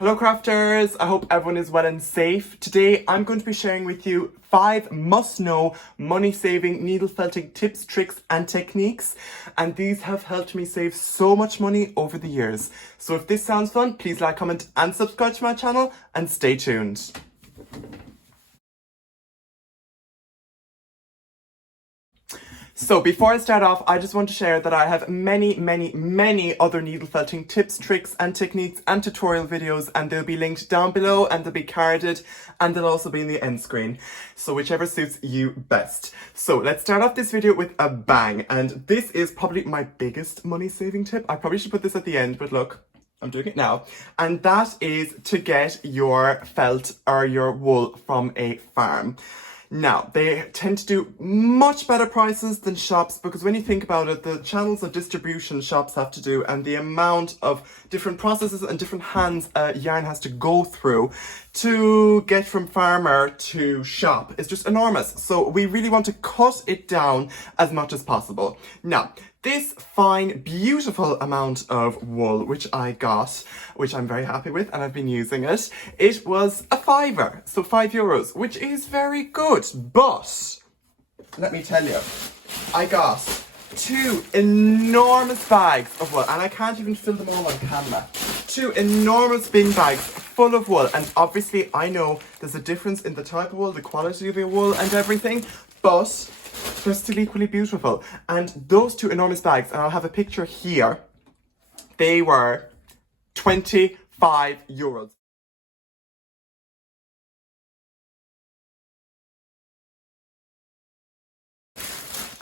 Hello crafters, I hope everyone is well and safe. Today I'm going to be sharing with you 5 must-know money-saving needle felting tips, tricks and techniques, and these have helped me save so much money over the years. So if this sounds fun, please like, comment and subscribe to my channel and stay tuned. So before I start off, I just want to share that I have many other needle felting tips, tricks and techniques and tutorial videos, and they'll be linked down below and they'll be carded and they'll also be in the end screen. So whichever suits you best. So let's start off this video with a bang, and this is probably my biggest money saving tip. I probably should put this at the end, but look, I'm doing it now. And that is to get your felt or your wool from a farm. Now, they tend to do much better prices than shops, because when you think about it, the channels of distribution shops have to do and the amount of different processes and different hands yarn has to go through to get from farmer to shop is just enormous. So we really want to cut it down as much as possible. Now, this fine, beautiful amount of wool, which I got, which I'm very happy with, and I've been using it, it was a fiver, so €5, which is very good. But let me tell you, I got 2 enormous bags of wool, and I can't even fill them all on camera. 2 enormous bin bags full of wool, and obviously I know there's a difference in the type of wool, the quality of the wool and everything, but they're still equally beautiful. And those 2 enormous bags, and I'll have a picture here, they were €25.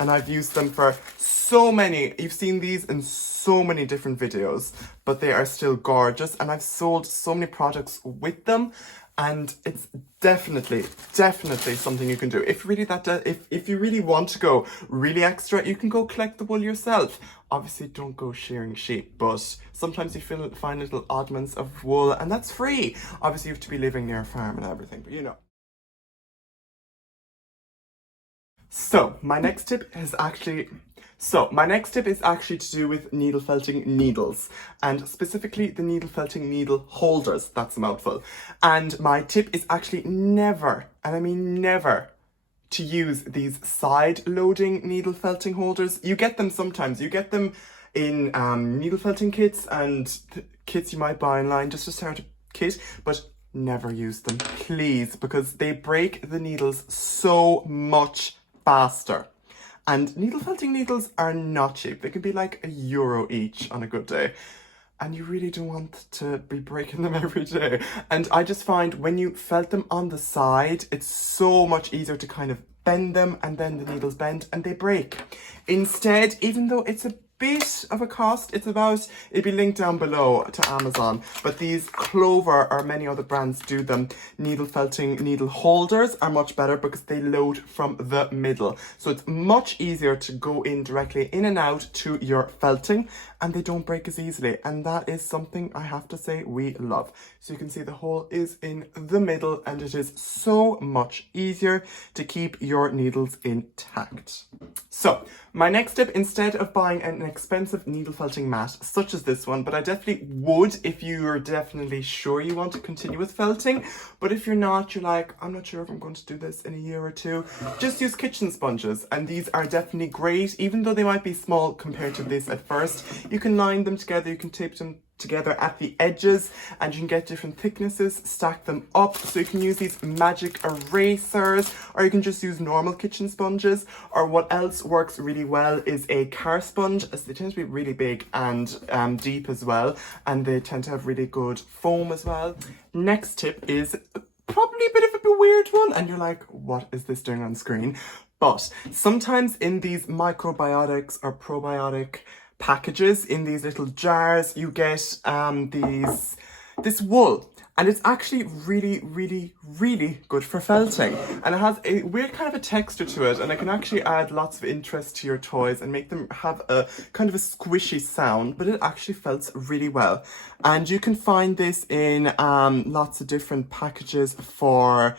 And I've used them for so many, you've seen these in so many different videos, but they are still gorgeous, and I've sold so many products with them, and it's definitely something you can do. If you really want to go really extra, you can go collect the wool yourself. Obviously don't go shearing sheep, but sometimes you find little oddments of wool, and that's free. Obviously you have to be living near a farm and everything, but you know. So my next tip is actually to do with needle felting needles, and specifically the needle felting needle holders. That's a mouthful. And my tip is actually never, and I mean never, to use these side loading needle felting holders. You get them sometimes, you get them in needle felting kits and kits you might buy online just to start a kit, but never use them, please, because they break the needles so much faster. And needle felting needles are not cheap. They can be like €1 each on a good day. And you really don't want to be breaking them every day. And I just find when you felt them on the side, it's so much easier to kind of bend them, and then the needles bend and they break. Instead, even though it's a bit of a cost, it'd be linked down below to Amazon, but these Clover or many other brands do them. Needle felting needle holders are much better because they load from the middle, so it's much easier to go in directly in and out to your felting, and they don't break as easily, and that is something I have to say we love. So you can see the hole is in the middle, and it is so much easier to keep your needles intact. So my next tip, instead of buying an expensive needle felting mat such as this one, but I definitely would if you're definitely sure you want to continue with felting, but if you're not, you're like, I'm not sure if I'm going to do this in a year or two, just use kitchen sponges, and these are definitely great. Even though they might be small compared to this at first, you can line them together, you can tape them together at the edges, and you can get different thicknesses, stack them up. So you can use these magic erasers, or you can just use normal kitchen sponges, or what else works really well is a car sponge, as they tend to be really big and deep as well, and they tend to have really good foam as well. Next tip is probably a bit of a weird one, and you're like, what is this doing on screen? But sometimes in these microbiotics or probiotic packages, in these little jars, you get this wool, and it's actually really good for felting, and it has a weird kind of a texture to it, and it can actually add lots of interest to your toys and make them have a kind of a squishy sound, but it actually felts really well. And you can find this in lots of different packages for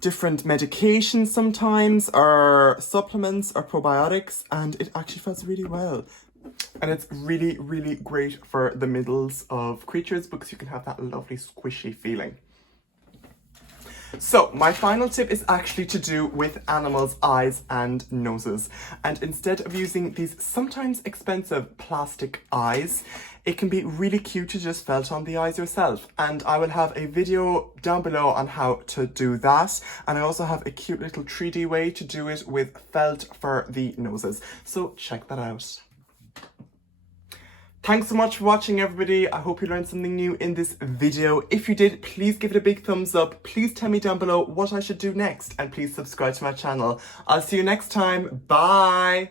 different medications sometimes, or supplements or probiotics, and it actually felts really well. And it's really, really great for the middles of creatures because you can have that lovely squishy feeling. So my final tip is actually to do with animals' eyes and noses. And instead of using these sometimes expensive plastic eyes, it can be really cute to just felt on the eyes yourself. And I will have a video down below on how to do that. And I also have a cute little 3D way to do it with felt for the noses. So check that out. Thanks so much for watching, everybody. I hope you learned something new in this video. If you did, please give it a big thumbs up. Please tell me down below what I should do next, and please subscribe to my channel. I'll see you next time. Bye.